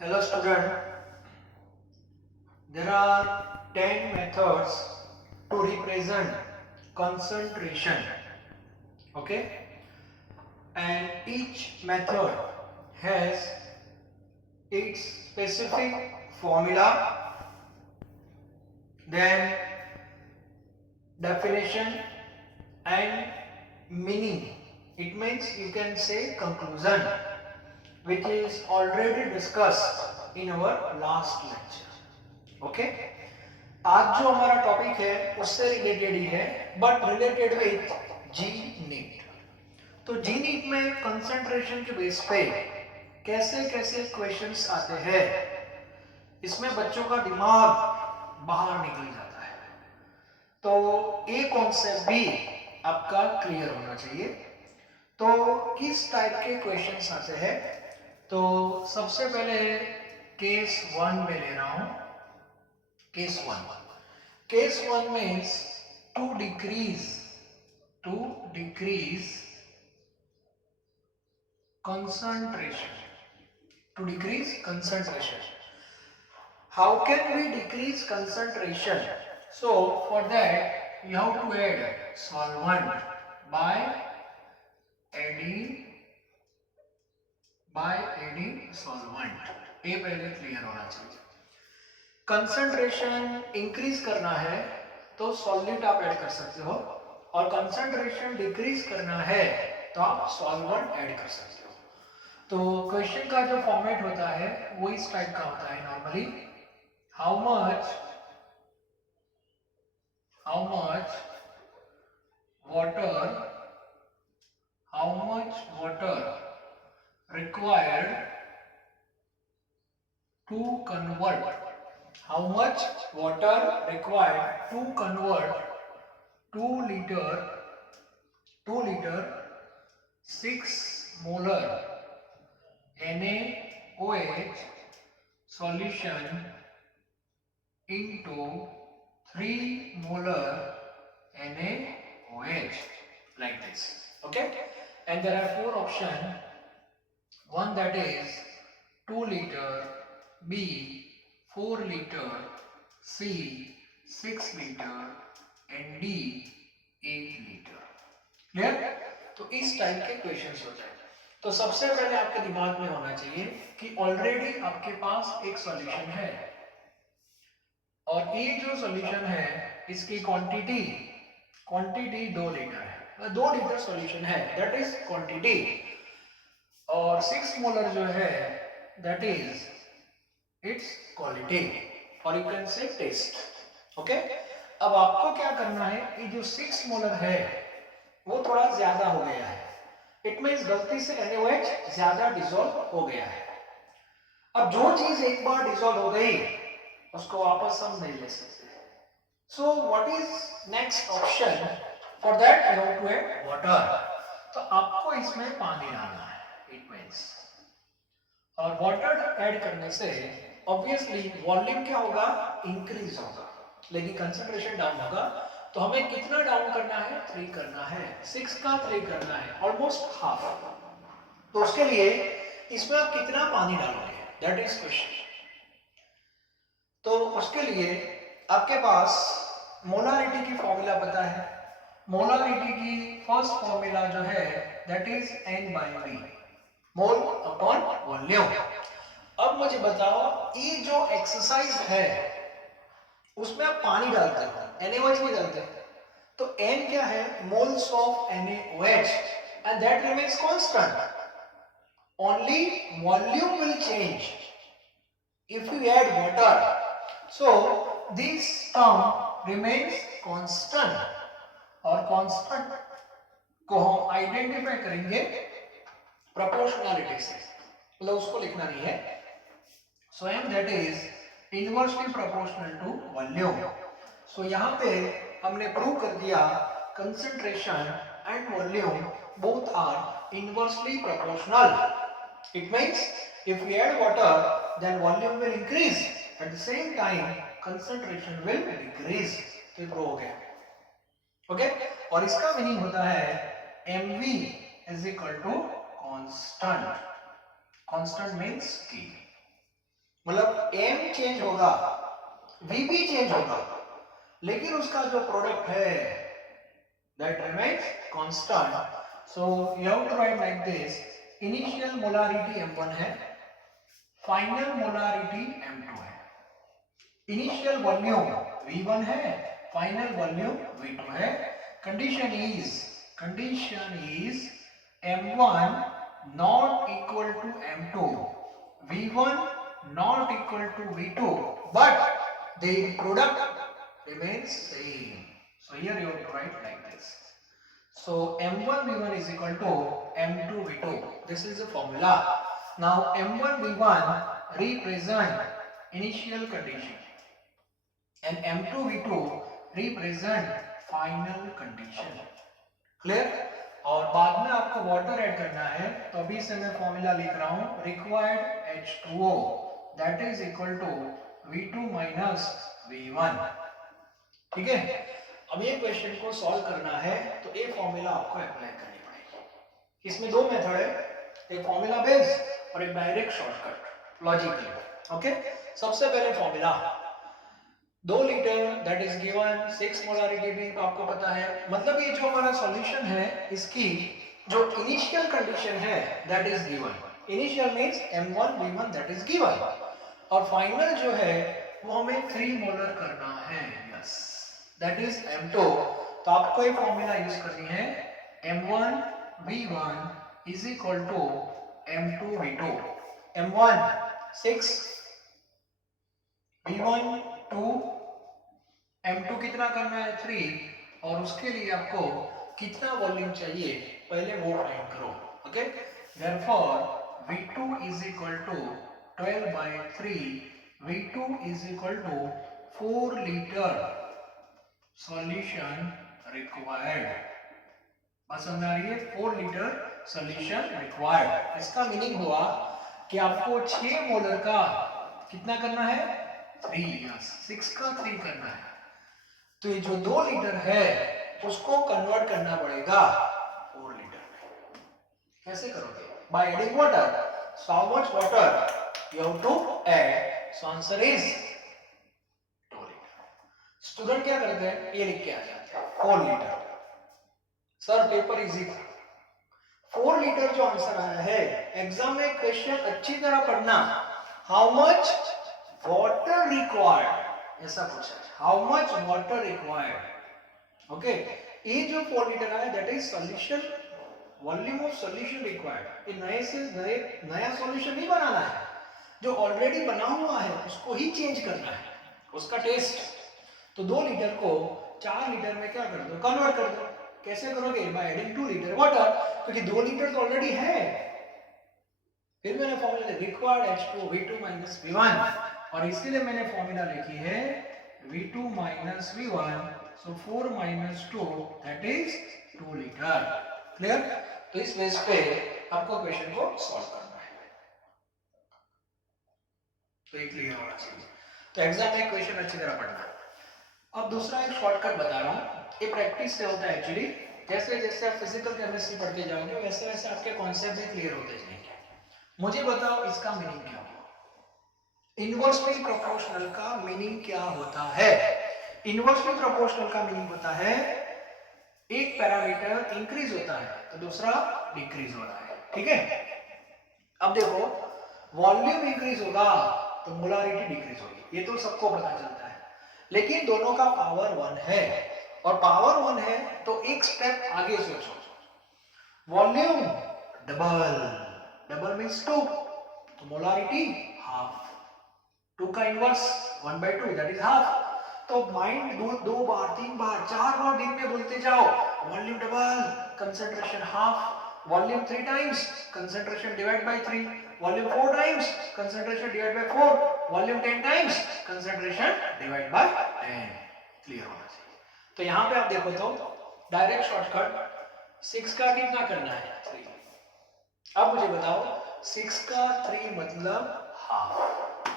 Hello student, there are 10 methods to represent concentration, okay, and each method has its specific formula, then definition and meaning. It means you can say conclusion, which is already discussed in our last lecture. Okay आज जो हमारा topic है उससे related ही है, but related with JEE NEET. तो जी नीट में concentration के बेस पे कैसे कैसे क्वेश्चंस आते हैं, इसमें बच्चों का दिमाग बाहर निकल जाता है। तो ये कॉन्सेप्ट भी आपका क्लियर होना चाहिए। तो किस टाइप के क्वेश्चंस आते हैं, तो सबसे पहले केस 1 में ले रहा हूं। Case 1. Case 1 means to decrease concentration. To decrease concentration. How can we decrease concentration? So for that you have to add solvent by adding solvent. ये पहले क्लियर होना चाहिए। कंसंट्रेशन इंक्रीज करना है तो सॉल्वेंट आप ऐड कर सकते हो, और कंसंट्रेशन डिक्रीज करना है तो आप सॉल्वेंट ऐड कर सकते हो। तो क्वेश्चन का जो फॉर्मेट होता है वो इस टाइप का होता है normally, how much water required to convert how much water required to convert 2 liter 6 molar NaOH solution into 3 molar NaOH, like this. Okay, and there are 4 options. One that is 2 liter, B 4 liter, C 6 liter and D 8 liter. Clear? तो इस type के questions होते हैं। तो सबसे पहले आपके दिमाग में होना चाहिए कि ऑलरेडी आपके पास एक सॉल्यूशन है, और ये जो सॉल्यूशन है इसकी क्वांटिटी 2 लीटर है, 2 लीटर सॉल्यूशन है, दैट इज क्वांटिटी, और 6 मोलर जो है दैट इज इट्स क्वालिटी, और you can say test. Okay, अब आपको क्या करना है, ये जो 6 मोलर है वो थोड़ा ज्यादा हो गया है, इट मींस गलती से NaOH ज्यादा डिसॉल्व हो गया है। अब जो चीज एक बार डिसॉल्व हो गई उसको वापस हम नहीं ले सकते। So what is next option, for that you have to add water. तो आपको इसमें पानी डालना है, इट मींस, और वाटर ऐड करने से ऑब्वियसली वॉल्यूम क्या होगा, इंक्रीज होगा, लेकिन कंसंट्रेशन डाउन होगा। तो हमें कितना डाउन करना है, 3 करना है, 6 का 3 करना है, ऑलमोस्ट हाफ। तो उसके लिए इसमें आप कितना पानी डालोगे, दैट इज क्वेश्चन। तो उसके लिए आपके पास मोलारिटी की फॉर्मूला पता है। मोलारिटी की फर्स्ट फॉर्मूला जो है that is N/V, mole upon volume. अब मुझे बताओ, ये जो एक्सरसाइज है उसमें आप पानी डालते हो, NaOH नहीं डालते, तो N क्या है, moles of NaOH, and that remains constant, only volume will change if you add water, so this term remains constant, और constant को हम आइडेंटिफाई करेंगे प्रोपोर्शनलिटी से, मतलब उसको लिखना नहीं है, स्वयं that is inversely proportional to volume. So यहाँ पे हमने प्रूव कर दिया concentration and volume both are inversely proportional. It means if we add water, then volume will increase. At the same time, concentration will decrease. तो ये prove हो गया, okay. और इसका मीनिंग होता है mv is equal to constant. Constant means K. मतलब m change होगा, v भी चेंज होगा, लेकिन उसका जो प्रोडक्ट है that remains constant. So you have to write like this: initial molarity m1 है, फाइनल मोलारिटी m2 है, इनिशियल वॉल्यूम v1 है, फाइनल वॉल्यूम v2 है। Condition is m1 not equal to m2, v1 not equal to v2, but the product remains same. So here you have to write like this. So m1 v1 is equal to m2 v2. This is the formula. Now m1 v1 represent initial condition and m2 v2 represent final condition. Clear? और बाद में आपको water add करना है, तो अभी से मैं फॉर्मूला लिख रहा हूं, required H2O that is equal to V2 minus V1। ठीक है, अब ये क्वेश्चन को सॉल्व करना है तो ये फॉर्मूला आपको अप्लाई करनी पड़ेगी। इसमें दो मेथड है, एक फॉर्मूला बेस्ड और एक डायरेक्ट शॉर्टकट लॉजिकली। ओके, सबसे पहले formula 2 litre that is given 6 molarity भी आपको पता है, मतलब ये जो हमारा सॉल्यूशन है इसकी जो इनिशियल कंडीशन है that is given, initial means m1 v1 that is given, और फाइनल जो है वो हमें 3 मोलर करना है, यस दैट इज m2। तो आपको ये फॉर्मूला यूज करनी है, m1 v1 is equal to m2 v2। m1 6, v1 2, m2 कितना करना है 3, और उसके लिए आपको कितना वॉल्यूम चाहिए पहले वो फाइंड करो। Okay, therefore v2 is equal to 12 by 3, v2 is equal to 4 litre solution required. पसंद आ रही है? 4 लीटर सॉल्यूशन रिक्वायर्ड। इसका मीनिंग हुआ कि आपको 6 मोलर का कितना करना है 3, यस 6 का 3 करना है। तो ये जो 2 लीटर है उसको कन्वर्ट करना पड़ेगा 4 लीटर में। कैसे करोगे? By adding water. So how much water you have to add? So answer is 2 litre. Student क्या करते हैं, ये लिख के आ जाते हैं 4 लीटर। सर पेपर इजी था, 4 लीटर जो आंसर आया है, एग्जाम में क्वेश्चन अच्छी तरह पढ़ना, हाउ मच वाटर रिक्वायर्ड ऐसा पूछा है, how much water required. Okay, ये जो 4 लीटर आया that is solution volume of solution required. ये नया सॉल्यूशन नहीं बनाना है, जो ऑलरेडी बना हुआ है उसको ही चेंज करना है, उसका टेस्ट। तो 2 लीटर को 4 लीटर में क्या कर दो, कन्वर्ट कर दो। कैसे करोगे? बाय एडिंग 2 लीटर वाटर, क्योंकि 2 लीटर तो ऑलरेडी है। फिर मैंने formula required H2O V2 minus V1, और इसीलिए मैंने फॉर्मूला लिखी है V2 minus V1, so 4 minus 2 that is 2 litre. Clear? तो इस बेस पे आपको क्वेश्चन को सॉल्व करना है, तो ये क्लियर होना चाहिए। तो एग्जाम में क्वेश्चन अच्छी तरह पढ़ना। अब दूसरा एक शॉर्टकट बता रहा हूँ, ये प्रैक्टिस से होता है एक्चुअली। जैसे जैसे आप फिजिकल केमिस्ट्री पढ़ते जाओगे वैसे वैसे आपके कॉन्सेप्ट भी क्लियर होते जाएंगे। मुझे बताओ इसका मीनिंग क्या होगा, इनवर्सली प्रोपोर्शनल का मीनिंग क्या होता है? इनवर्सली प्रोपोर्शनल का मीनिंग होता है एक पैरामीटर इंक्रीज होता है तो दूसरा डिक्रीज हो रहा है। ठीक है, अब देखो वॉल्यूम इंक्रीज होगा तो मोलारिटी डिक्रीज होगी, ये तो सबको पता चलता है, लेकिन दोनों का पावर 1 है, और पावर 1 है तो एक स्टेप आगे सोचो, वॉल्यूम डबल, डबल मींस 2, तो मोलारिटी हाफ, 2 का इनवर्स 1/2 दैट इज हाफ। तो माइंड दो बार 3 बार 4 बार दिन में बोलते जाओ, volume double concentration half, volume 3 times concentration divide by 3, volume 4 times concentration divide by 4, volume 10 times concentration divide by 10। Clear होना चाहिए। तो यहाँ पे आप देखो तो डायरेक्ट शॉर्टकट 6 का कितना करना है 3। अब मुझे बताओ 6 का 3 मतलब हाफ,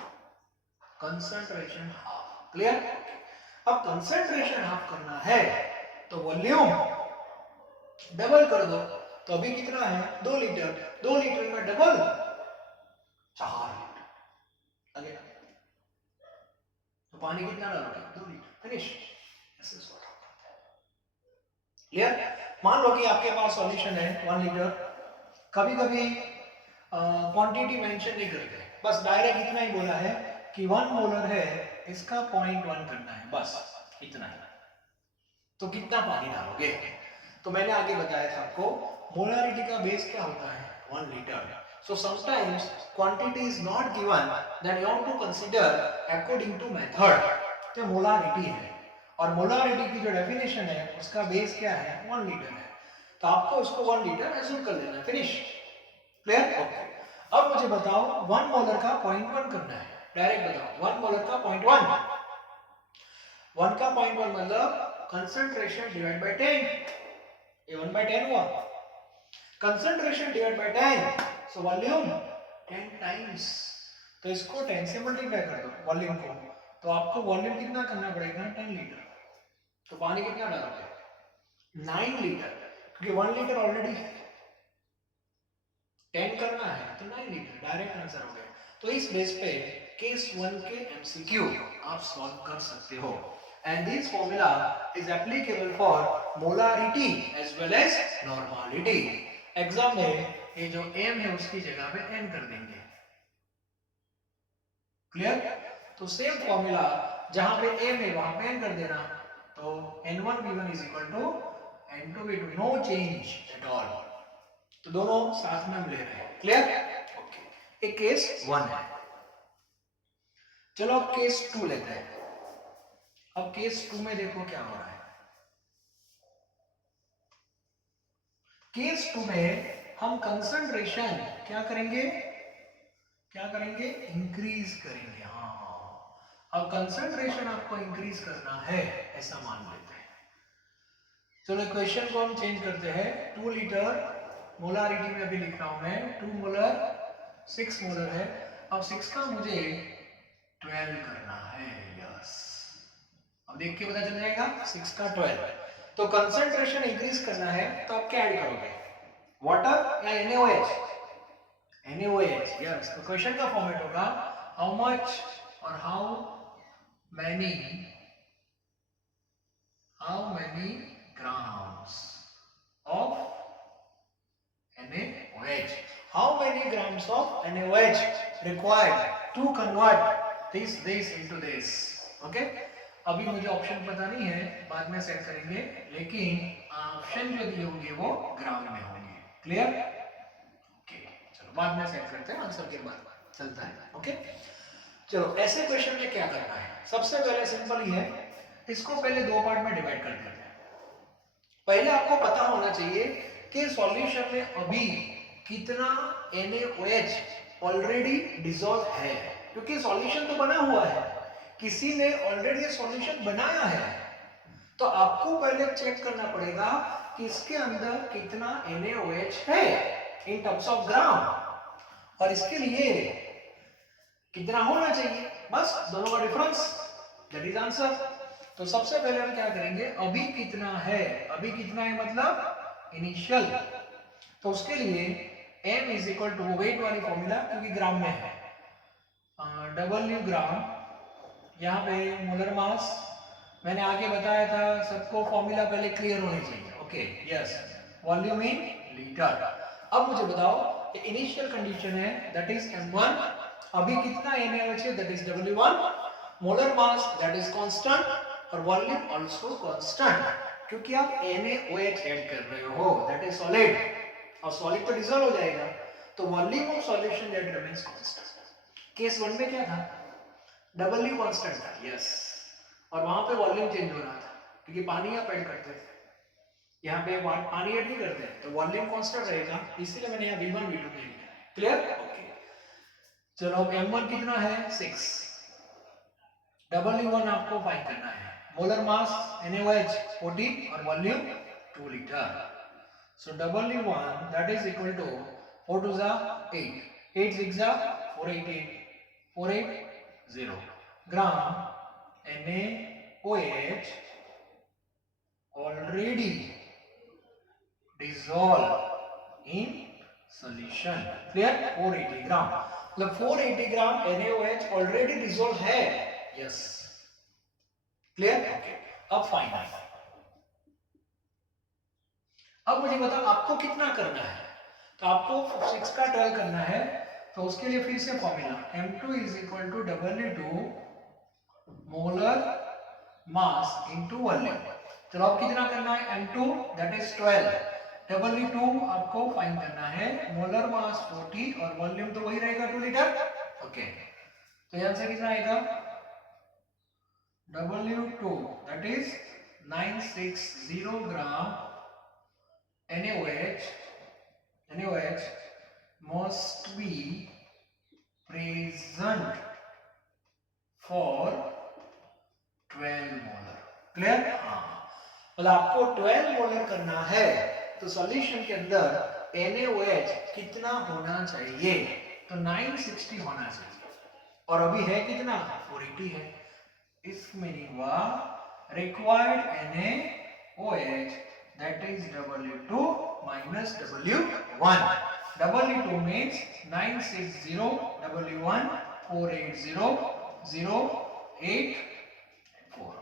कंसंट्रेशन हाफ। क्लियर? अब कंसंट्रेशन हाफ करना है तो वॉल्यूम डबल कर दो, तो अभी कितना है 2 लीटर, 2 लीटर का डबल 4 लीटर। पानी कितना डालोगे? 2 लीटर। फिनिश। ऐसे सॉल्व करते हैं। क्लियर? मान लो कि आपके पास सॉल्यूशन है 1 लीटर। कभी कभी क्वांटिटी मेंशन नहीं करते, बस डायरेक्ट इतना ही बोला है कि 1 मोलर है, इसका 0.1 करना है, बस इतना ही। तो कितना पानी डालोगे? तो मैंने आगे बताया था आपको, मोलारिटी का बेस क्या होता है? 1 litre. So sometimes quantity is not given, then you have to consider according to method. तो मोलारिटी है, और मोलारिटी की जो डेफिनेशन है उसका बेस क्या है? 1 लीटर है। तो आपको उसको 1 लीटर एज्यूम कर लेना है। फिनिश। क्लियर? ओके। अब मुझे बताओ 1 मोलर का 0.1 करना है। डायरेक्ट बताओ 1 मोलर का 0.1। 1 का 0.1 मतलब कंसंट्रेशन डिवाइड बाय 10। ये 1 by 10 हुआ। Concentration divide by 10, so volume 10 times. तो इसको 10 से मल्टीप्लाई कर दो वॉल्यूम को, तो आपको वॉल्यूम कितना करना पड़ेगा? 10 लीटर। तो पानी कितना डालोगे? 9 लीटर, क्योंकि 1 लीटर ऑलरेडी है, 10 करना है तो 9 लीटर। डायरेक्ट आंसर हो गया। तो इस बेस पे केस 1 के एमसीक्यू आप सॉल्व कर सकते हो। And this formula is applicable for molarity as well as normality. Exam में ये जो m है उसकी जगह पे n कर देंगे। क्लियर? तो सेम फॉर्मूला, जहां पे m है वहां पे n कर देना, तो n1 v1 is equal to n2 v2, no change at all. तो दोनों साथ में हम ले रहे हैं। क्लियर? ओके। एक केस 1 है। चलो अब केस 2 लेते हैं। अब केस 2 में देखो क्या हो रहा है। केस 2 में हम कंसंट्रेशन क्या करेंगे? क्या करेंगे? इंक्रीज करेंगे। हाँ, अब कंसंट्रेशन आपको इंक्रीज करना है, ऐसा मान लेते हैं। चलो क्वेश्चन को हम चेंज करते हैं। 2 लीटर मोलारिटी में अभी लिख रहा हूं मैं, 2 मोलर 6 मोलर है। अब 6 का मुझे 12 करना है। यस, अब देख के पता चल जाएगा 6 का 12। तो कंसंट्रेशन इंक्रीज करना है, तो आप क्या ऐड करोगे? वाटर या NaOH? NaOH, yes. तो क्वेश्चन का फॉर्मेट होगा हाउ मच और how many grams of NaOH. How many grams of NaOH required to convert this into this? Okay? अभी मुझे ऑप्शन पता नहीं है, बाद में सेट करेंगे, लेकिन ऑप्शन जो दिए होंगे वो ग्राम में होंगे। क्लियर? ओके, चलो बाद में सेट करते हैं, आंसर के बाद चलता है। ओके, चलो ऐसे क्वेश्चन में क्या करना है? सबसे पहले सिंपल ही है, इसको पहले 2 पार्ट में डिवाइड कर देते हैं। पहले आपको पता होना चाहिए कि सॉल्यूशन में अभी कितना NaOH ऑलरेडी डिसॉल्व है, क्योंकि सॉल्यूशन तो बना हुआ है, किसी ने ऑलरेडी ये सॉल्यूशन बनाया है। तो आपको पहले चेक करना पड़ेगा कि इसके अंदर कितना NaOH है इन टर्म्स ऑफ ग्राम, और इसके लिए कितना होना चाहिए, बस दोनों का डिफरेंस, दैट इज आंसर। तो सबसे पहले हम क्या करेंगे? अभी कितना है, अभी कितना है मतलब इनिशियल। तो उसके लिए m is equal to weight वाली फॉर्मूला, क्योंकि ग्राम में है, W ग्राम, यहाँ पे मोलर मास मैंने आगे बताया था, सबको फॉर्मूला पहले क्लियर होनी चाहिए। Okay, yes, volume in litre. अब मुझे बताओ इनिशियल कंडीशन है दैट इज m1, अभी कितना NaOH है that is W1, molar mass that is constant, और वॉल्यूम आल्सो कांस्टेंट, क्योंकि आप NaOH ऐड कर रहे हो, दैट इज सॉलिड, और सॉलिड तो डिसॉल्व हो जाएगा, तो volume of solution that remains constant. Case 1 में क्या था? W कांस्टेंट था, यस, और वहां पे वॉल्यूम चेंज हो रहा था, क्योंकि पानी आप ऐड करते थे, यहाँ पे पानी ऐड नहीं करते, तो वॉल्यूम कांस्टेंट रहेगा, इसीलिए मैंने यहाँ V1 V2 दे दिया। क्लियर? ओके, चलो अब m1 कितना है? 6, W1 आपको फाइंड करना है, मोलर मास NaOH 40 और volume 2 litre. So W1 that is equal to 4 to the 8, 8 6 the 488, 480 gram NaOH already dissolved in solution. Clear? 480 gram, मतलब 480 ग्राम NaOH already dissolved है। Yes, clear? ओके, अब final. अब मुझे बताओ आपको कितना करना है। तो आपको 6 का 12 करना है, तो उसके लिए फिर से formula m2 is equal to W2 molar mass into volume. चलो अब कितना करना है, m2 दैट इज 12, W2 आपको फाइंड करना है, मोलर मास 40 और वॉल्यूम तो वही रहेगा 2 लीटर। ओके, तो ये आंसर कितना आएगा, W2 that is 960 gram NaOH must be present for 12 molar. Clear? हाँ, मतलब आपको 12 मोलर करना है, तो सॉल्यूशन के अंदर NaOH कितना होना चाहिए, तो 960 होना चाहिए, और अभी है कितना, 480 है। इस मीनिंग हुआ required NaOH that is W2 minus W1. W2 means 960, W1 480 084।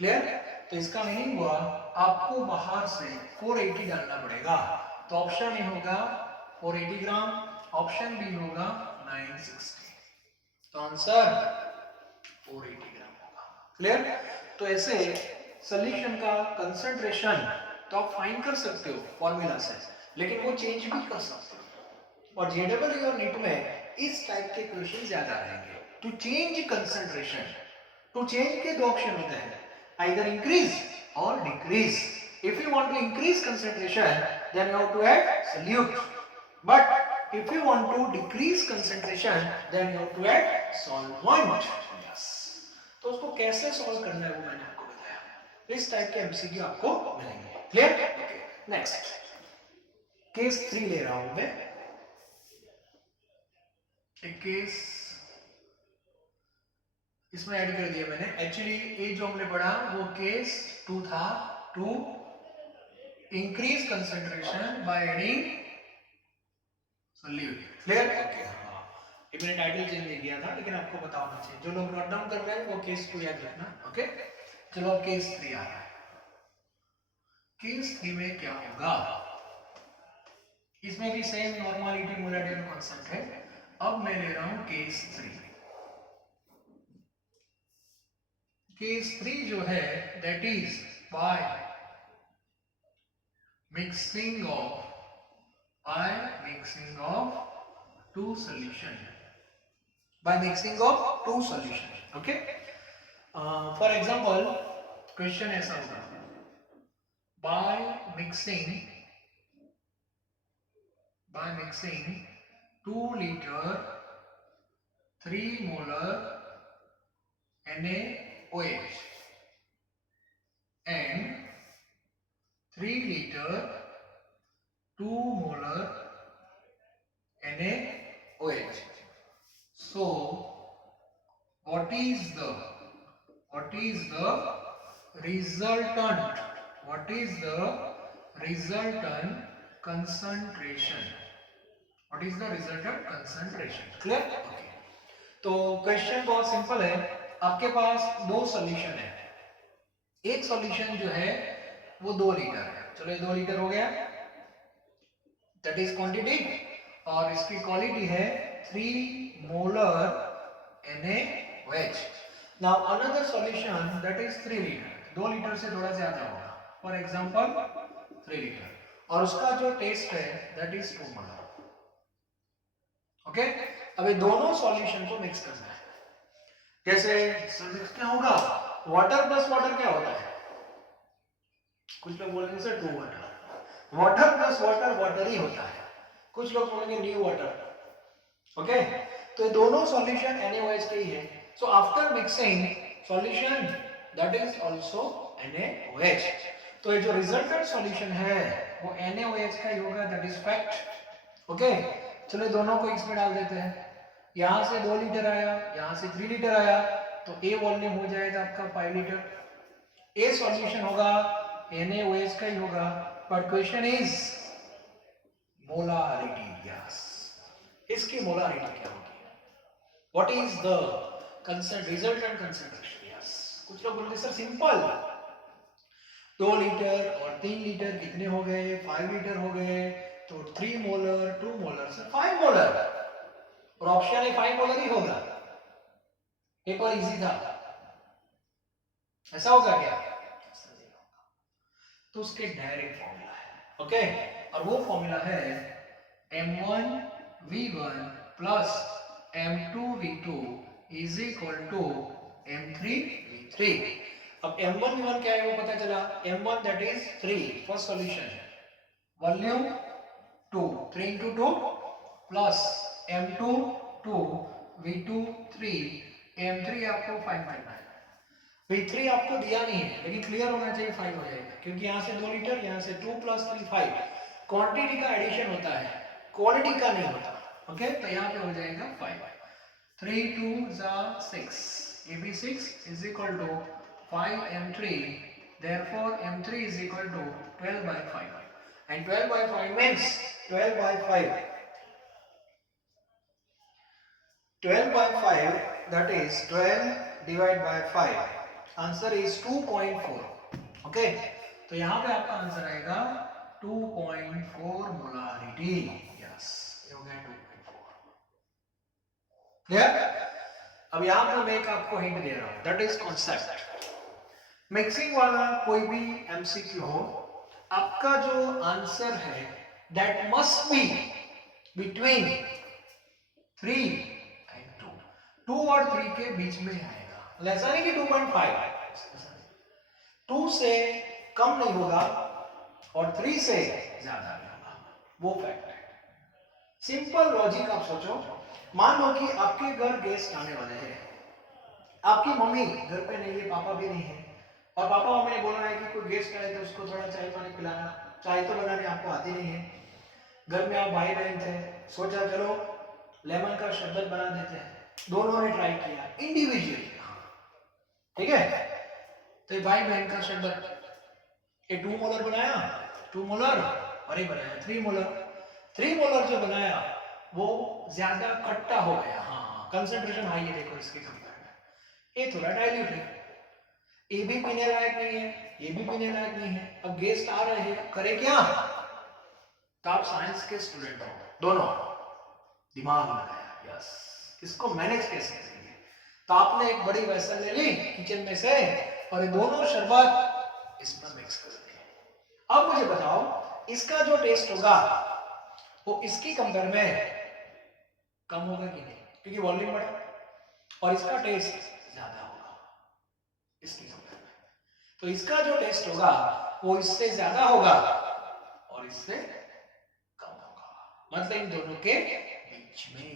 Clear? तो इसका मीनिंग हुआ आपको बाहर से 480 डालना पड़ेगा, तो ऑप्शन ए होगा 480 ग्राम, ऑप्शन बी होगा 960, तो आंसर 480 ग्राम होगा। क्लियर? तो ऐसे सॉल्यूशन का कंसंट्रेशन तो आप फाइंड कर सकते हो फॉर्मूला से, लेकिन वो चेंज भी कर सकते हो, और जेडब्ल्यू और नीट में इस टाइप के क्वेश्चन ज्यादा रहेंगे। To change concentration, to change के दो ऑप्शन होते हैं, आइदर इंक्रीज और decrease. If you want to increase concentration then you have to add solute, but if you want to decrease concentration then you have to add solvent. तो उसको कैसे solve करना है वो मैंने आपको बताया, इस टाइप के एमसीक्यू आपको मिलेंगे। क्लियर? ओके, नेक्स्ट केस 3 ले रहा हूं मैं, एक केस इसमें ऐड कर दिया मैंने। एक्चुअली ये जो हमने पढ़ा वो केस 2 था, to increase concentration by adding solute. Clear? Okay, हाँ, ये मैंने टाइटल चेंज नहीं किया था, लेकिन आपको पता होना चाहिए, जो लोग नोट डाउन कर रहे हैं वो केस 2 याद रखना। ओके, चलो अब केस 3 आ रहा है। केस 3 में क्या होगा, इसमें भी सेम नॉर्मलिटी मोलैरिटी कांस्टेंट है। अब मैं ले रहा हूं केस 3। केस 3 जो है that is by mixing of two solution, by mixing of two solutions. Okay, for example question ऐसा होगा, by mixing 2 liter 3 molar NaOH and 3 liter 2 molar NaOH. So what is the resultant, what is the resultant concentration, what is the resultant concentration? Clear? Okay, तो question बहुत simple है, आपके पास दो solution है, एक solution जो है वो 2 लीटर है, चलो ये 2 लीटर हो गया, दैट इज क्वांटिटी, और इसकी क्वालिटी है 3 molar NaOH। Now another solution that is 3 litre, 2 litre से थोड़ा ज्यादा होगा, फॉर एग्जांपल 3 लीटर, और उसका जो टेस्ट है दैट इज 2 मोलर। ओके, अब ये दोनों सॉल्यूशन को मिक्स करना है। जैसे क्या होगा, वाटर प्लस वाटर क्या होता है, कुछ लोग बोलेंगे sir 2 water, water plus water water ही होता है, कुछ लोग बोलेंगे न्यू वाटर। ओके, तो ये दोनों सॉल्यूशन NaOH के ही है, so after mixing solution that is also NaOH, तो ये जो रिजल्टेंट सॉल्यूशन है वो NaOH का ही होगा, दैट इज फैक्ट। ओके, चलो दोनों को इसमें डाल देते हैं, यहां से 2 लीटर आया, यहां से 3 लीटर आया, तो ए वॉल्यूम हो जाएगा आपका 5 लीटर, ए सॉल्यूशन होगा NaOH का ही होगा, but question is molarity gas, इसकी मोलारिटी क्या होगी, what is the resultant concentration? Yes, कुछ लोग बोलते सर सिंपल, 2 लीटर और 3 लीटर कितने हो गए, 5 लीटर हो गए, तो 3 मोलर 2 मोलर सर 5 मोलर, और ऑप्शन ए 5 मोलर ही होगा। पेपर इजी था, ऐसा होगा क्या? तो उसके डायरेक्ट फॉर्मूला है, ओके, और वो फॉर्मूला है m1v1 plus m2v2 is equal to m3v3। अब m1v1 क्या है वो पता चला, m1 that is 3, first solution, volume 2, 3 into 2 plus m2 2, v2 3, m3 आपको फाइंड करना है। v3 आपको दिया नहीं है लेकिन क्लियर होना चाहिए 5 हो जाएगा, क्योंकि यहाँ से 2 लीटर, यहाँ से 2 प्लस 3 5, क्वांटिटी का एडिशन होता है, क्वालिटी का नहीं होता, ओके। तो यहाँ पे हो जाएगा 5, 3 2 6, ये भी 6 is equal to 5 m3, therefore m3 is equal to 12 by 5, and 12 by 5 means 12 by 5, 12 by 5 that is 12 divided by 5, answer is 2.4, okay. तो यहाँ पे आपका आंसर आएगा 2.4 मोलारिटी, यस, ये हो गया 2.4, क्लियर। अब यहाँ पे मैं एक आपको हिंट दे रहा हूँ, दैट इज कॉन्सेप्ट। मिक्सिंग वाला कोई भी एमसीक्यू हो, आपका जो आंसर है that must be between 3 and 2, 2 और 3 के बीच में आएगा, ऐसा नहीं कि 2.5, 2 से कम नहीं होगा और 3 से ज्यादा नहीं होगा, वो फैक्ट है। सिंपल लॉजिक आप सोचो, मान लो कि आपके घर गेस्ट आने वाले हैं, आपकी मम्मी घर पे नहीं है, पापा भी नहीं है, और पापा मम्मी ने बोला है कि कोई गेस्ट आए तो उसको थोड़ा चाय पानी पिलाना, चाय तो बनाने आपको आती नहीं है, घर में आप भाई बहन थे, सोचा चलो लेमन का शरबत बना देते हैं, दोनों ने ट्राई किया इंडिविजुअली, ठीक है। तो भाई बहन का शरबत, ये 2 मोलर बनाया, 2 मोलर, और ये बनाया 3 मोलर, 3 मोलर जो बनाया वो ज्यादा खट्टा हो गया, हाँ कंसंट्रेशन हाई है, देखो इसके कंपेयर में, ये थोड़ा डाइल्यूट है, ये भी पीने लायक नहीं है, ये भी पीने लायक नहीं है। अब गेस्ट आ रहे हैं, करे क्या? तो आप साइंस के स्टूडेंट हो, दोनों दिमाग लगाया, यस, इसको मैनेज कैसे करेंगे। तो आपने एक बड़ी वेसल ले ली किचन में से, और ये दोनों शरबत इसमें मिक्स कर दिए। अब मुझे बताओ इसका जो टेस्ट होगा वो इसकी कंपेयर में कम होगा कि नहीं, क्योंकि वॉल्यूम बढ़ा, और इसका टेस्ट ज्यादा होगा इसकी कंपेयर में, तो इसका जो टेस्ट होगा वो इससे ज्यादा होगा और इससे कम होगा, मतलब इन दोनों के बीच में।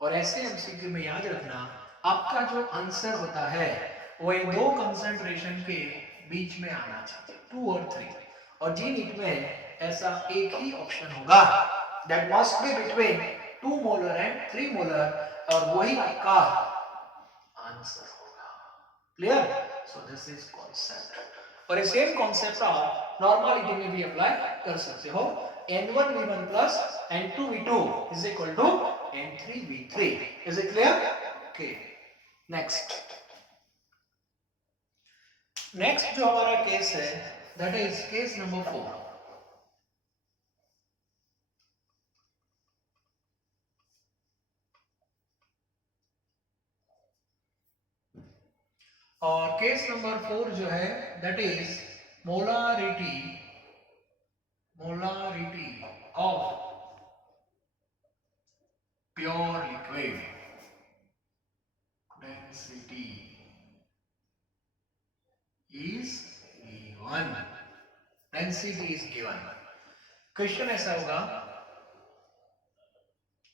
और ऐसे एमसीक्यू में याद रखना, आपका जो आंसर होता है वो ये 2 कंसंट्रेशन के बीच में आना चाहिए, 2 और 3, और जी नीट में ऐसा एक ही ऑप्शन होगा, that must be between 2 molar and 3 molar, और वही आपका आंसर होगा, clear. So this is concept, और ये सेम कॉन्सेप्ट आप नॉर्मलिटी में भी अप्लाई कर सकते हो, n1v1 plus n2v2 is equal to n3v3, is it clear? Okay, next जो हमारा केस है that is case number 4। और केस नंबर 4 जो है that is molarity of pure liquid, density is given, density is given। Question ऐसा होगा,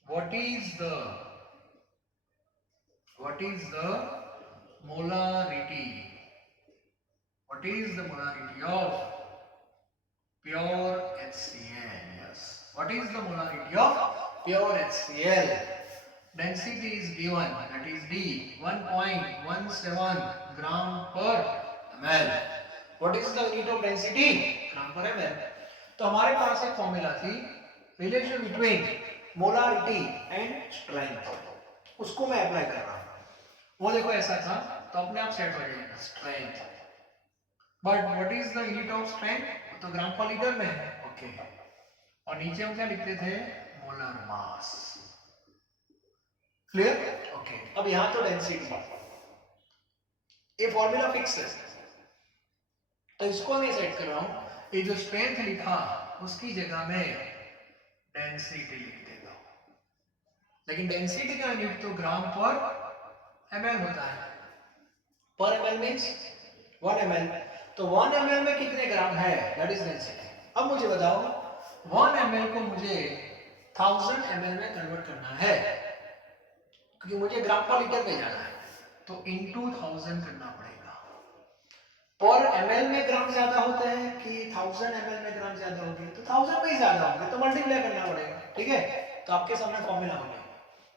what is the molarity of pure HCl, yes, what is the molarity of pure HCl, density is given, that is D 1.17 gram per ml, what is the unit of density, gram per ml। तो हमारे पास एक formula थी, relation between molarity and strength, उसको मैं apply कर रहा हूं। वो देखो ऐसा था, तो अपने आप सेट हो जाएगा strength. But what is the unit of strength, तो ग्राम पर लीटर में है, ओके। और नीचे हम क्या लिखते थे, मोलर मास। Clear, okay. अब यहां तो डेंसिटी, ये फॉर्मूला फिक्स है, तो इसको मैं सेट कर रहा हूं, ये जो स्ट्रेंथ लिखा उसकी जगह में डेंसिटी लिख देता हूं। लेकिन डेंसिटी का यूनिट तो ग्राम पर ml होता है। पर ml मींस 1 ml, तो 1 ml में कितने ग्राम है, दैट इज डेंसिटी। अब मुझे बताओ 1 ml को मुझे 1000 ml में कन्वर्ट करना है, क्योंकि मुझे ग्राम पर लीटर में जाना है, तो इनटू 1000 करना पड़ेगा। पर ml में ग्राम ज्यादा होता है कि 1000 ml में ग्राम ज्यादा होंगे, तो 1000 में ही ज्यादा होंगे, तो मल्टीप्लाई करना पड़ेगा, ठीक है। तो आपके सामने फॉर्मूला हो गया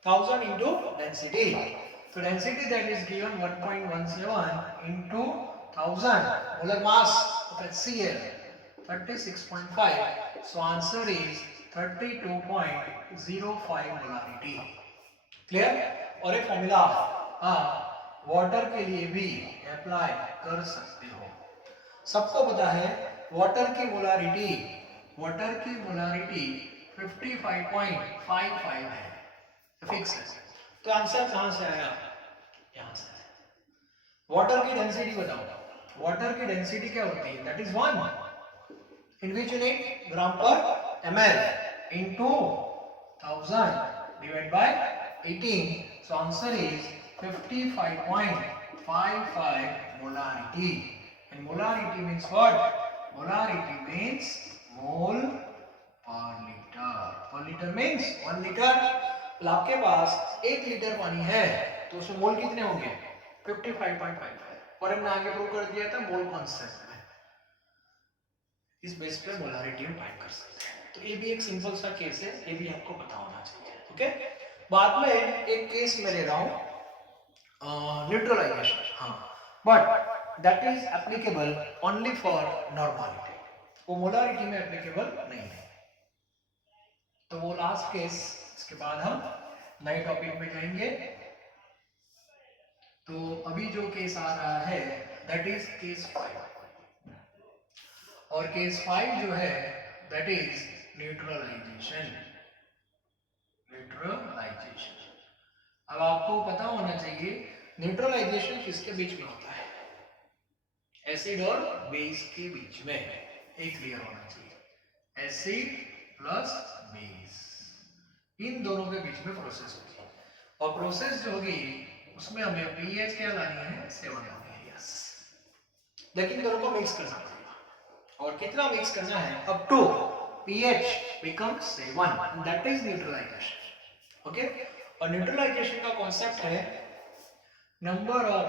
1000 into डेंसिटी, तो density that is given 1.17 into 1000 molar mass of HCl 36.5, so answer is 32.05 molarity. Clear, और एक फॉर्मूला आप वाटर के लिए भी अप्लाई कर सकते हो। सबको पता है वाटर की मोलारिटी 55.55 है, फिक्स है। तो आंसर कहां से आया, यहां से। वाटर की डेंसिटी बताओ, वाटर की डेंसिटी क्या होती है, that is 1 in which unit, gram per ml into 1000 divide by 18, so answer is 55.55 molarity, and molarity means what, molarity means mole per liter, per liter means 1 liter। तो आपके पास 1 litre पानी है तो उसमें मोल कितने होंगे, 55.55, और हमने आगे प्रूव कर दिया था मोल कांस्टेंट में, इस बेस पे मोलारिटी हम फाइंड कर सकते हैं। तो ये भी एक सिंपल सा केस है, ये भी आपको पता होना चाहिए, ओके। बाद में एक केस मैं ले रहा हूं न्यूट्रलाइजेशन, हाँ, but that is applicable only for normality, वो मोलारिटी में एप्लीकेबल नहीं है। तो वो लास्ट केस, इसके बाद हम नए टॉपिक में जाएंगे। तो अभी जो केस आ रहा है दैट इज केस 5, और केस 5 जो है दैट इज न्यूट्रलाइजेशन। न्यूट्रलाइजेशन, अब आपको पता होना चाहिए न्यूट्रलाइजेशन किसके बीच में होता है, एसिड और बेस के बीच में, एक क्लियर होना चाहिए, एसिड प्लस बेस, इन दोनों के बीच में प्रोसेस होगी, और प्रोसेस जो होगी उसमें हमें पीएच क्या लानी है, 7 लानी है, यस। लेकिन दोनों को मिक्स करना पड़ेगा, और कितना मिक्स करना है, up to pH becomes 7, that is neutralization, okay। और न्यूट्रलाइजेशन का कॉन्सेप्ट है number of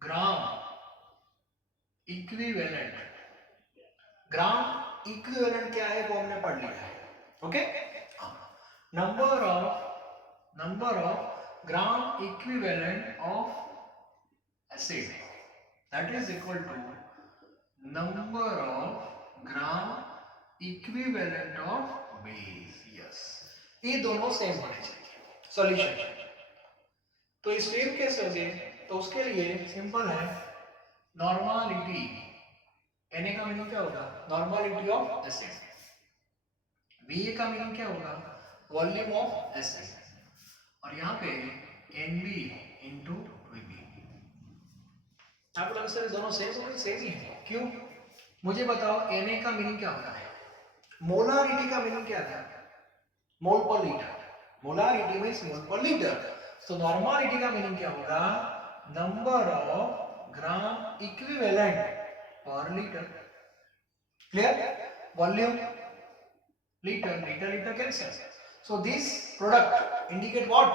gram equivalent, gram equivalent क्या है वो हमने पढ़ लिया है, okay. Number of gram equivalent of acid that is equal to number of gram equivalent of base, yes. ये दोनों सेम होने चाहिए। सॉल्यूशन, तो इस सेम कैसे हो गए, तो उसके लिए सिंपल है, नॉर्मलिटी, Na का मीनिंग क्या होगा, नॉर्मलिटी ऑफ एसिड, Va का मीनिंग क्या होगा, वॉल्यूम ऑफ एसिड, और यहाँ पे Nb इंटू Vb। आपको आंसर दोनों सेम होंगे, सेम ही है, क्यों, मुझे बताओ Na का मीनिंग क्या होता है, मोलारिटी का मीनिंग क्या था, मोल पर लीटर, मोलारिटी मींस मोल पर लीटर, तो नॉर्मलिटी का मीनिंग क्या होगा, नंबर ऑफ ग्राम इक्विवेलेंट पर litre, clear, volume litre, litre litre cancel, so this product indicate what,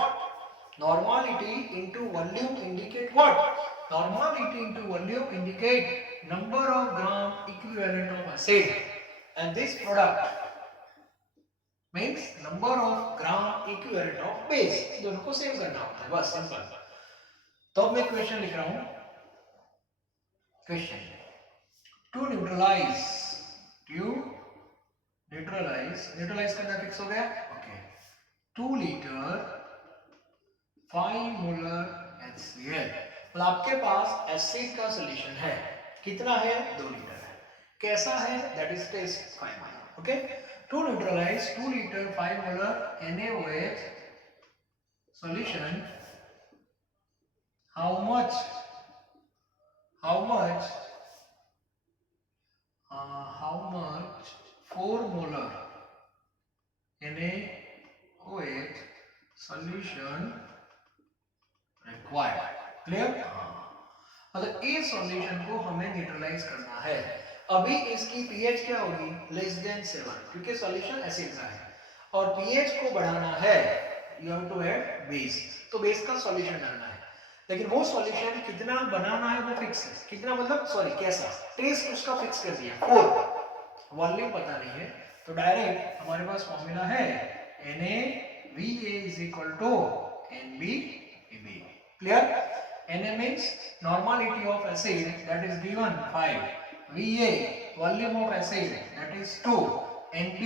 normality into volume indicate what, normality into volume indicate number of gram equivalent of acid, and this product means number of gram equivalent of base, दोनों को same करना होता है, बस simple. तो अब मैं question लिख रहा हूं, क्वेश्चन, टू न्यूट्रलाइज, न्यूट्रलाइज करना फिक्स हो गया, ओके। 2 लीटर 5 मोलर HCl, मतलब आपके पास एसिड का सॉल्यूशन है, कितना है 2 लीटर है, कैसा है that is test 5 molar. Okay, to neutralize 2 litre 5 molar NaOH solution, how much 4 molar NaOH solution required. Clear? मतलब इस सॉल्यूशन को हमें न्यूट्रलाइज करना है. अभी इसकी पीएच क्या होगी, लेस देन 7, क्योंकि सॉल्यूशन एसिड का है और पीएच को बढ़ाना है, you have to add base. तो बेस का सॉल्यूशन डालना है, लेकिन वो सॉल्यूशन कितना बनाना है वो फिक्स है. कितना मतलब सॉरी कैसा, टेस्ट उसका फिक्स कर दिया 4, वॉल्यूम पता नहीं है. तो डायरेक्ट हमारे पास फॉर्मूला है NaVA is equal to NbVb. Clear? Na means normality of acid, that is given 5. Va volume of acid, that is 2. Nb,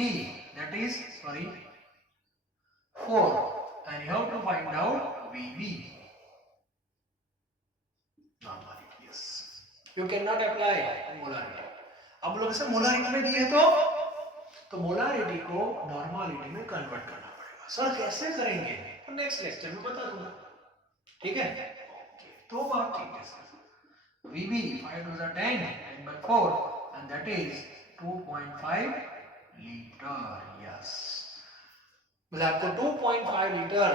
that is 4. And you have to find out Vb. Normality, yes. You cannot apply molarity. अब लोग इसे molarity में दिए तो molarity को normality में convert करना पड़ेगा. सर कैसे करेंगे, तो नेक्स्ट लेक्चर में बता दूंगा. ठीक है, तो बात ठीक है sir. Vb 5 to the 10 by 4 and that is 2.5 litre. Yes, मतलब आपको 2.5 लीटर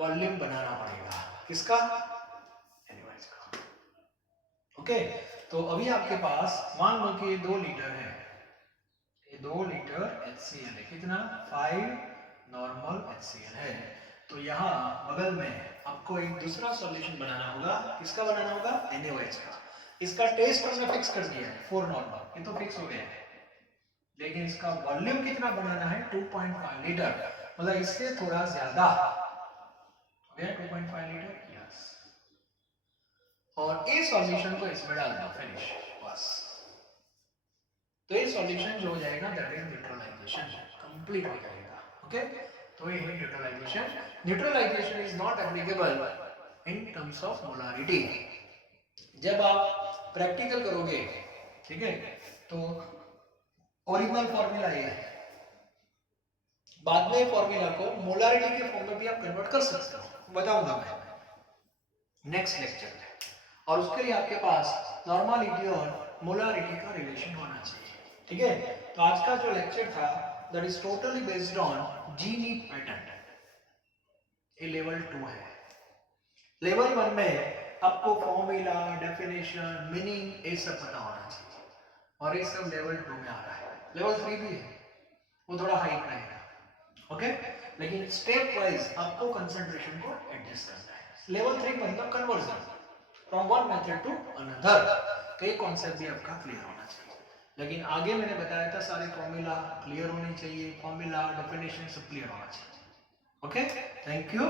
वॉल्यूम बनाना पड़ेगा. किसका? एनिमल्स का. ओके, तो अभी आपके पास मान लो कि 2 लीटर है, ये 2 लीटर HCl है. कितना? 5 नॉर्मल HCl है. तो यहाँ बगल में आपको एक दूसरा सॉल्यूशन बनाना होगा. किसका बनाना होगा? NaOH का. इसका टेस्ट हमने फिक्स कर दिया है 4 नॉर्मल, ये तो फिक्स हो गया है, लेकिन इसका वॉल्यूम कितना बनाना है 2.5 लीटर, मतलब इससे थोड़ा ज्यादा हो गया 2.5 लीटर. यस, और इस सॉल्यूशन को इसमें डाल दो, फिनिश, बस. तो ये सॉल्यूशन जो हो जाएगा दैट इज न्यूट्रलाइजेशन, कंप्लीट हो जाएगा. ओके, तो ये है neutralization. Neutralization is not applicable in terms of molarity. जब आप प्रैक्टिकल करोगे, ठीक है, तो ओरिजिनल फॉर्मूला ये है, बाद में फॉर्मूला को मोलारिटी के फॉर्म में भी आप कन्वर्ट कर सकते हो, बताऊंगा मैं नेक्स्ट लेक्चर में. और उसके लिए आपके पास नॉर्मालिटी और मोलारिटी का रिलेशन होना चाहिए. ठीक है, तो आज का जो लेक्चर था that is totally based on G-NEET pattern. ये लेवल 2 है. लेवल 1 में आपको फॉर्मूला, डेफिनेशन, मीनिंग ये सब पता होना चाहिए, और ये सब लेवल 2 में आ रहा है. लेवल 3 भी है, वो थोड़ा हाई रहेगा. ओके, लेकिन स्टेप वाइज आपको कंसंट्रेशन को एडजस्ट करना है. लेवल 3 मतलब conversion from one method to another. तो ये कॉन्सेप्ट भी आपका क्लियर होना चाहिए. लेकिन आगे मैंने बताया था सारे फॉर्मूला क्लियर होने चाहिए, फॉर्मूला, डेफिनेशन सब क्लियर होना चाहिए. Okay, thank you.